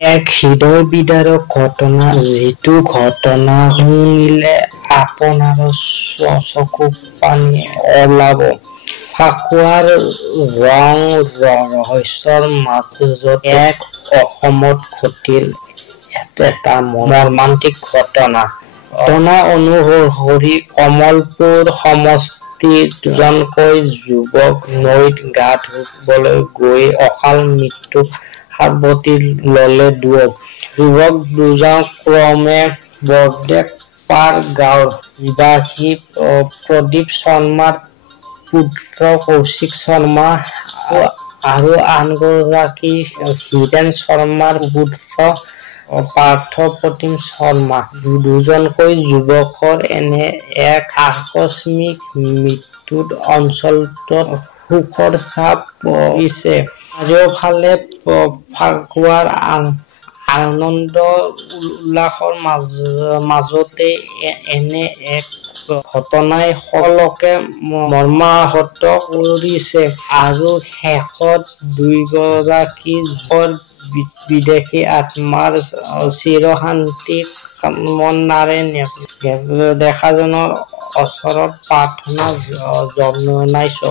এক হৃদয় বিদাৰক ঘটনা, যিটো ঘটনা শুনিলে আপোনাৰ চকু পানী ওলাব। ফাকুৱাৰ ৰং ৰহস্যৰ মাজত এক অসমত ঘটিল এটা মৰ্মান্তিক ঘটনা। ঘটনা অনুসৰি কমলপুৰ সমষ্টিৰ দুজনকৈ যুৱক নৈত গা ধুবলৈ গৈ অকাল মৃত্যু সাৱটি ল'লে যুৱক দুজন ক্ৰমে বৰদেকপাৰ গাঁৱৰ নিবাসী প্ৰদীপ শৰ্মাৰ পুত্ৰ কৌশিক শৰ্মা আৰু আনগৰাকী হীৰেন শৰ্মাৰ পুত্ৰ পাৰ্থ প্ৰতিম শৰ্মা। দুজনকৈ যুৱকৰ এনে এক আকস্মিক মৃত্যুত অঞ্চলটোত শোকৰ ছাপ পৰিছে। চাৰিওফালে ফাকুৱাৰ আনন্দ উল্লাসৰ মাজতে এনে এক ঘটনাই সকলোকে মৰ্মাহত কৰিছে আৰু শেষত দুয়োগৰাকী যুৱকৰ বিদেহী আত্মাৰ চিৰশান্তি কামনাৰে নেদেখাজনৰ ওচৰত প্ৰাৰ্থনা জনাইছো।